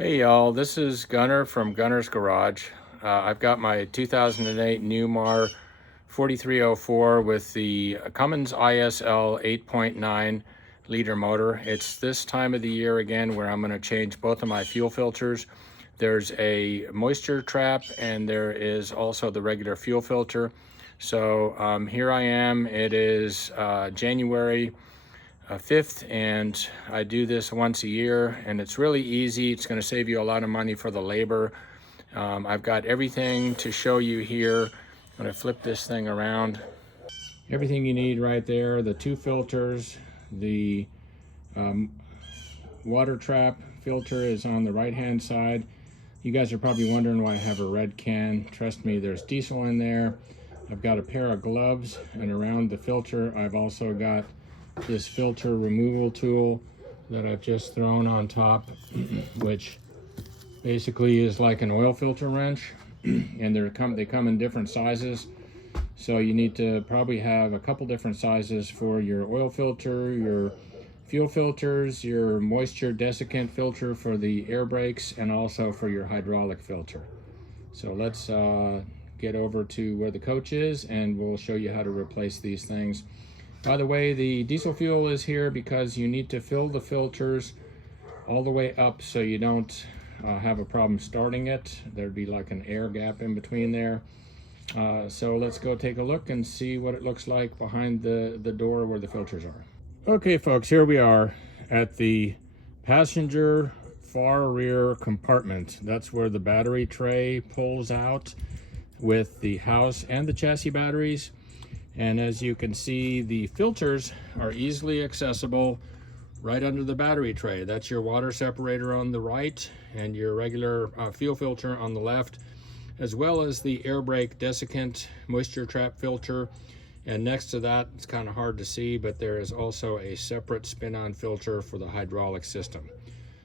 Hey y'all, this is Gunner from Gunner's Garage. I've got my 2008 Newmar 4304 with the Cummins ISL 8.9 liter motor. It's this time of the year again where I'm going to change both of my fuel filters. There's a moisture trap and there is also the regular fuel filter. So here I am. It is January 5th, and I do this once a year, and it's really easy. It's going to save you a lot of money for the labor. I've got everything to show you here. I'm going to flip this thing around. Everything you need right there, the two filters, the water trap filter is on the right hand side. You guys are probably wondering why I have a red can. Trust me, there's diesel in there. I've got a pair of gloves, and around the filter I've also got this filter removal tool that I've just thrown on top, which basically is like an oil filter wrench, and they come in different sizes. So you need to probably have a couple different sizes for your oil filter, your fuel filters, your moisture desiccant filter for the air brakes, and also for your hydraulic filter. So let's get over to where the coach is, and we'll show you how to replace these things. By the way, the diesel fuel is here because you need to fill the filters all the way up so you don't have a problem starting it. There'd be like an air gap in between there. So let's go take a look and see what it looks like behind the door where the filters are. Okay folks, here we are at the passenger far rear compartment. That's where the battery tray pulls out with the house and the chassis batteries. And as you can see, the filters are easily accessible right under the battery tray. That's your water separator on the right and your regular fuel filter on the left, as well as the air brake desiccant moisture trap filter. And next to that, it's kind of hard to see, but there is also a separate spin-on filter for the hydraulic system.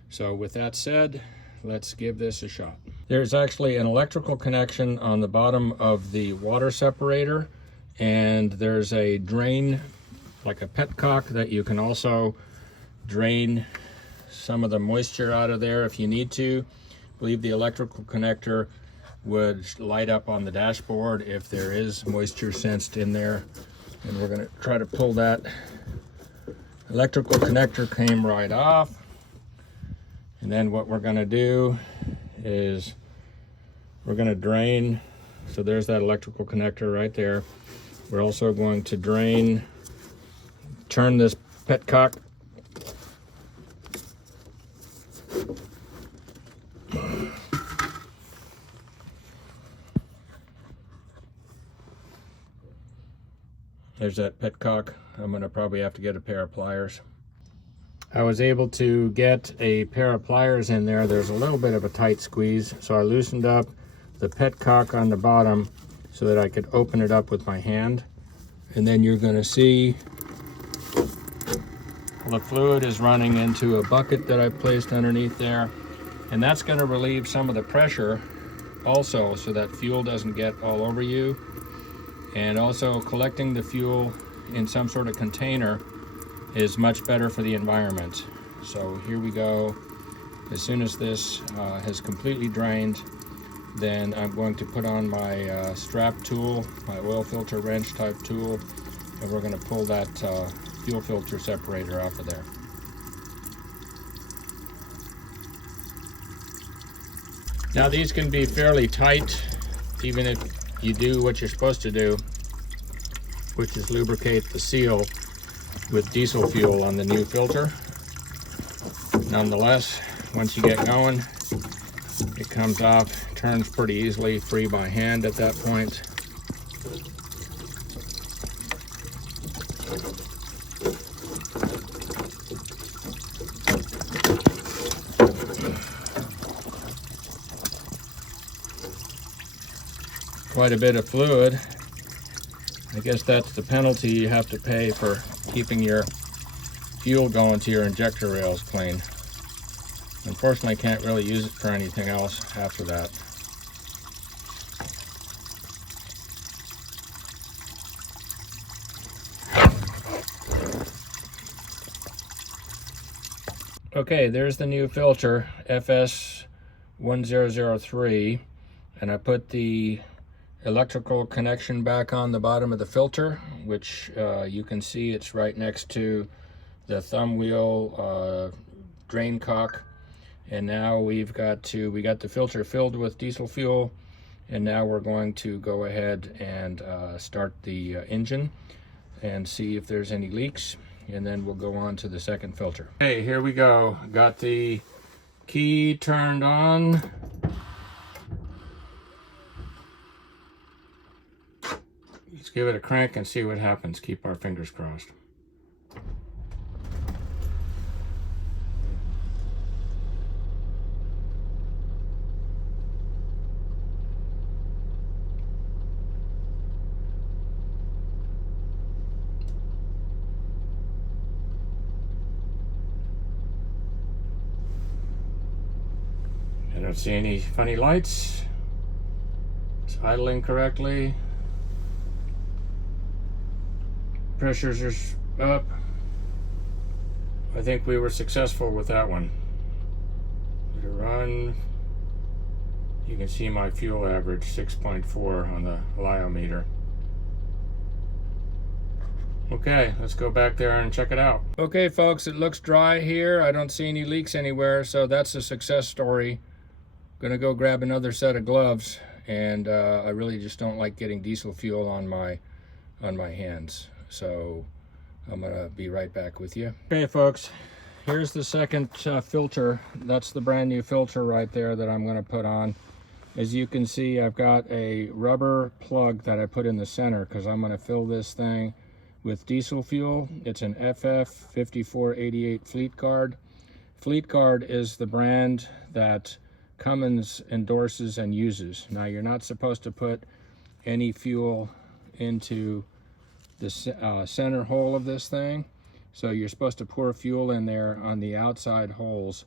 So with that said, let's give this a shot. There's actually an electrical connection on the bottom of the water separator, and there's a drain, like a petcock, that you can also drain some of the moisture out of there if you need to. I believe the electrical connector would light up on the dashboard if there is moisture sensed in there. And we're gonna try to pull that. Electrical connector came right off. And then what we're gonna do is we're gonna drain. So there's that electrical connector right there. We're also going to turn this petcock. There's that petcock. I'm gonna probably have to get a pair of pliers. I was able to get a pair of pliers in there. There's a little bit of a tight squeeze, so I loosened up the petcock on the bottom so that I could open it up with my hand. And then you're gonna see the fluid is running into a bucket that I placed underneath there. And that's gonna relieve some of the pressure also, so that fuel doesn't get all over you. And also collecting the fuel in some sort of container is much better for the environment. So here we go. As soon as this has completely drained, then I'm going to put on my strap tool, my oil filter wrench type tool, and we're going to pull that fuel filter separator off of there. Now these can be fairly tight, even if you do what you're supposed to do, which is lubricate the seal with diesel fuel on the new filter. Nonetheless, once you get going, it comes off, turns pretty easily, free by hand at that point. Quite a bit of fluid. I guess that's the penalty you have to pay for keeping your fuel going to your injector rails clean. Unfortunately, I can't really use it for anything else after that. Okay, there's the new filter, FS1003, and I put the electrical connection back on the bottom of the filter, which you can see it's right next to the thumb wheel drain cock. And now we got the filter filled with diesel fuel, and now we're going to go ahead and start the engine and see if there's any leaks, and then we'll go on to the second filter. Okay, here we go. Got the key turned on. Let's give it a crank and see what happens. Keep our fingers crossed. I don't see any funny lights. It's idling correctly. Pressures are up. I think we were successful with that one. To run, you can see my fuel average, 6.4 on the lyometer. Okay, let's go back there and check it out. Okay folks, it looks dry here. I don't see any leaks anywhere, so that's a success story. Gonna go grab another set of gloves, and I really just don't like getting diesel fuel on my hands. So I'm gonna be right back with you. Okay folks, here's the second filter. That's the brand new filter right there that I'm gonna put on. As you can see, I've got a rubber plug that I put in the center because I'm gonna fill this thing with diesel fuel. It's an FF5488 Fleet Guard. Fleet Guard is the brand that Cummins endorses and uses. Now, you're not supposed to put any fuel into the center hole of this thing. So you're supposed to pour fuel in there on the outside holes,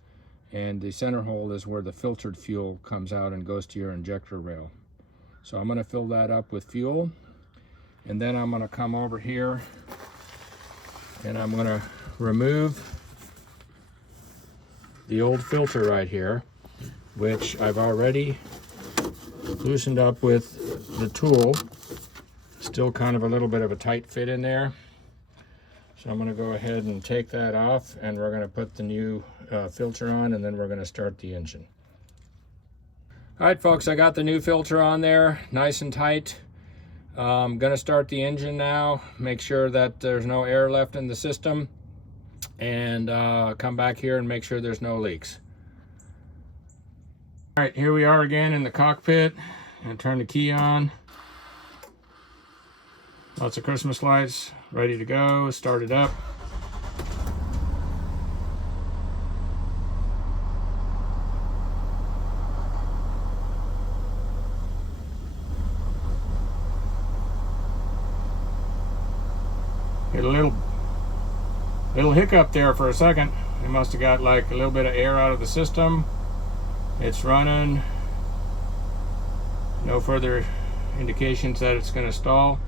and the center hole is where the filtered fuel comes out and goes to your injector rail. So I'm going to fill that up with fuel, and then I'm going to come over here and I'm going to remove the old filter right here, which I've already loosened up with the tool. Still kind of a little bit of a tight fit in there. So I'm going to go ahead and take that off, and we're going to put the new filter on, and then we're going to start the engine. All right folks, I got the new filter on there, nice and tight. I'm going to start the engine now, make sure that there's no air left in the system, and come back here and make sure there's no leaks. All right, here we are again in the cockpit. I'm going to turn the key on. Lots of Christmas lights, ready to go, start it up. Get a little hiccup there for a second. It must have got like a little bit of air out of the system. It's running. No further indications that it's going to stall.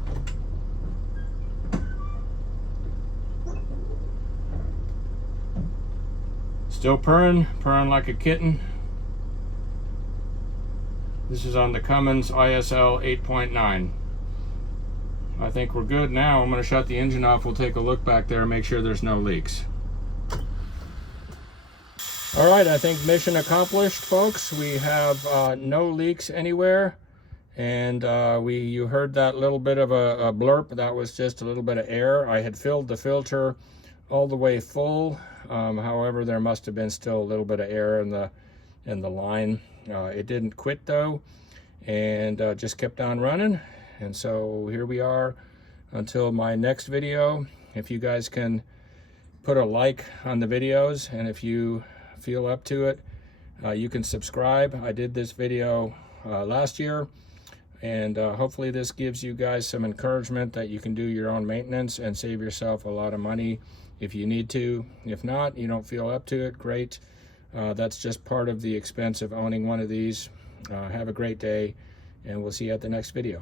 Still purring like a kitten. This is on the Cummins ISL 8.9. I think we're good now. I'm going to shut the engine off. We'll take a look back there and make sure there's no leaks. All right, I think mission accomplished, folks. We have no leaks anywhere. And you heard that little bit of a blurp. That was just a little bit of air. I had filled the filter all the way full. However, there must have been still a little bit of air in the line. It didn't quit though, and just kept on running. And so here we are until my next video. If you guys can put a like on the videos, and if you feel up to it, you can subscribe. I did this video last year, and hopefully this gives you guys some encouragement that you can do your own maintenance and save yourself a lot of money if you need to. If not, you don't feel up to it, great. That's just part of the expense of owning one of these. Have a great day, and we'll see you at the next video.